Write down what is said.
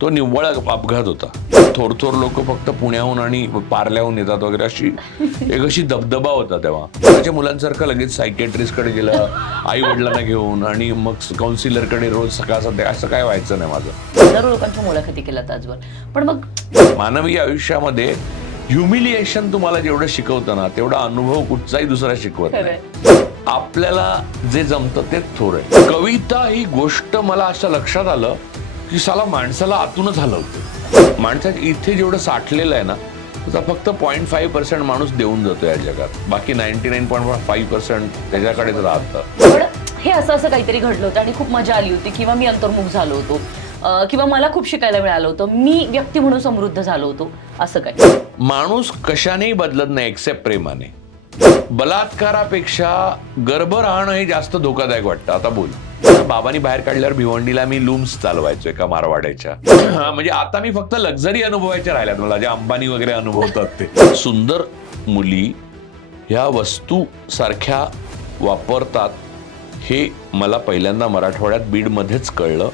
तो निव्वळ अपघात होता. थोर थोर लोक फक्त पुण्याहून आणि पार्ल्याहून येतात वगैरे अशी एक अशी दबदबा होता तेव्हा. त्याच्या मुलांसारखं लगेच सायकेट्रिस्टकडे गेलं आई वडिलांना घेऊन आणि मग काउन्सिलरकडे रोज सकाळ संध्याकाळ असं काय व्हायचं नाही माझं. हजारो लोकांच्या मुलाखती केल्यात आजवर पण मग मानवी आयुष्यामध्ये ह्युमिलिएशन तुम्हाला जेवढं शिकवतं ना तेवढा अनुभव कुठचाही दुसरा शिकवत नाही. आपल्याला जे जमतं तेच थोर आहे. कविता ही गोष्ट मला असं लक्षात आलं की साला माणसाला आतूनच हलवते. माणसाच्या इथे जेवढं साठलेलं आहे ना त्याचा फक्त पॉईंट फाईव्ह पर्सेंट माणूस देऊन जातो या जगात. बाकी ninety nine point five percent त्याच्याकडेच राहतं. हे असं असं काहीतरी घडलं होतं आणि खूप मजा आली होती किंवा मी अंतर्मुख झालो होतो. किंवा मला खूप शिकायला मिळालं होतं. मी व्यक्ती म्हणून समृद्ध झालो होतो. असं काय माणूस कशानेही बदलत नाही एक्सेप्ट प्रेमाने. बलात्कारापेक्षा गर्भ राहणं हे जास्त धोकादायक वाटतं. आता बोल. बाबांनी बाहेर काढल्यावर भिवंडीला मी लूम्स चालवायचो एका मारवाड्याच्या. हा, म्हणजे आता मी फक्त लक्झरी अनुभवायच्या राहिल्यात मला जे अंबानी वगैरे अनुभवतात ते. सुंदर मुली ह्या वस्तू सारख्या वापरतात हे मला पहिल्यांदा मराठवाड्यात बीडमध्येच कळलं.